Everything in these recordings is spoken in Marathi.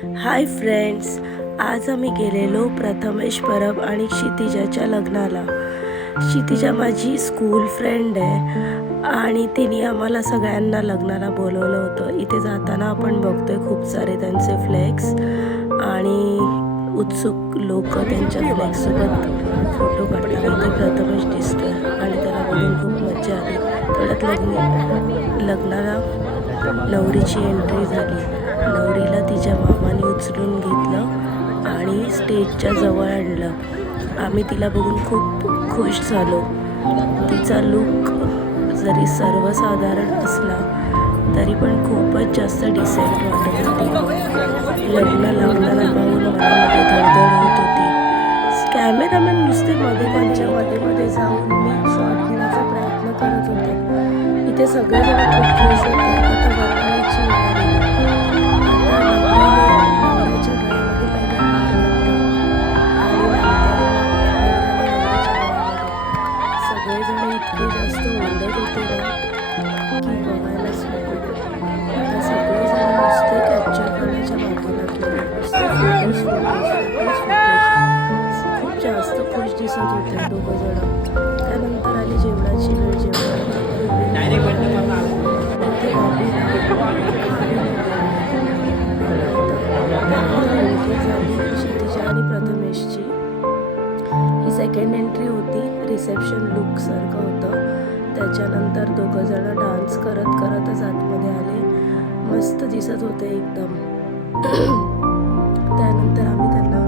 हाय फ्रेंड्स आज आम्ही गेलेलो प्रथमेश परब आणि क्षितिजाच्या लग्नाला. क्षितिजा माझी स्कूल फ्रेंड आहे आणि तिने आम्हाला सगळ्यांना लग्नाला बोलवलं होतं. इथे जाताना आपण बघतोय खूप सारे त्यांचे फ्लेक्स आणि उत्सुक लोक त्यांच्या फ्लेक्ससोबत फोटो काढतात. प्रथमेश दिसतो आणि त्याला बघून खूप मजा आली. तेवढ्यात लग्न लग्नाला नवरीची एंट्री झाली. नवरीला तिच्या मामा उचलून घेतलं आणि स्टेजच्या जवळ आणलं. आम्ही तिला बघून खूप खुश झालो. तिचा लुक जरी सर्वसाधारण असला तरी पण खूपच जास्त डिसेंट वाटत होती. लग्न लागताना पाहून मनामध्ये धडधड होत होती. कॅमेरामॅन नुसते मध्ये त्यांच्या मध्ये मध्ये जाऊन मी शॉट घेण्याचा प्रयत्न करत होते. इथे सगळेजण खूप खुश होते. नवरीच्या इतके जास्त ओरडत होते ना की बघायलाच नको आता सगळेजण नुसते कॅप्चर करण्याच्या मागे लागले खूप जास्त खुश दिसत होते दोघं सेकंड एंट्री होती रिसेप्शन लुकसारखं होतं. त्याच्यानंतर दोघंजणं डान्स करत करतच आतमध्ये आले. मस्त दिसत होते एकदम. त्यानंतर आम्ही त्यांना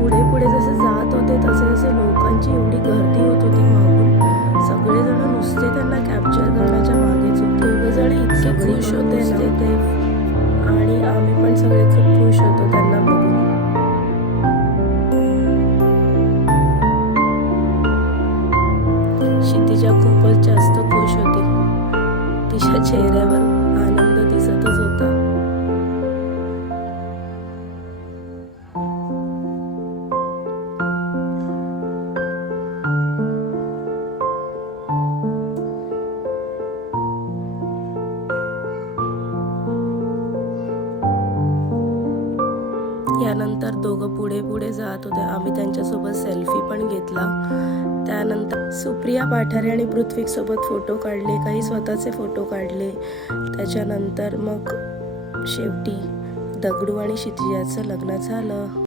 पुढे पुढे जसे जात होते तसे जसे लोकांची एवढी गर्दी होत होती मागून. सगळेजण नुसते त्यांना कॅप्चर करण्याच्या मागेच होते. दोघं इतके खुश होते म्हणजे ते आणि आम्ही पण सगळे क्षितिजा खूपच जास्त खुश होती. तिच्या चेहऱ्यावर आनंद दिसतच होता. यानंतर दोघं पुढे पुढे जात होते. आम्ही त्यांच्यासोबत सेल्फी पण घेतला. त्यानंतर सुप्रिया पाठारे आणि पृथ्वीसोबत फोटो काढले. काही स्वतःचे फोटो काढले. त्याच्यानंतर मग शेवटी दगडू आणि क्षितिजाचं लग्न झालं.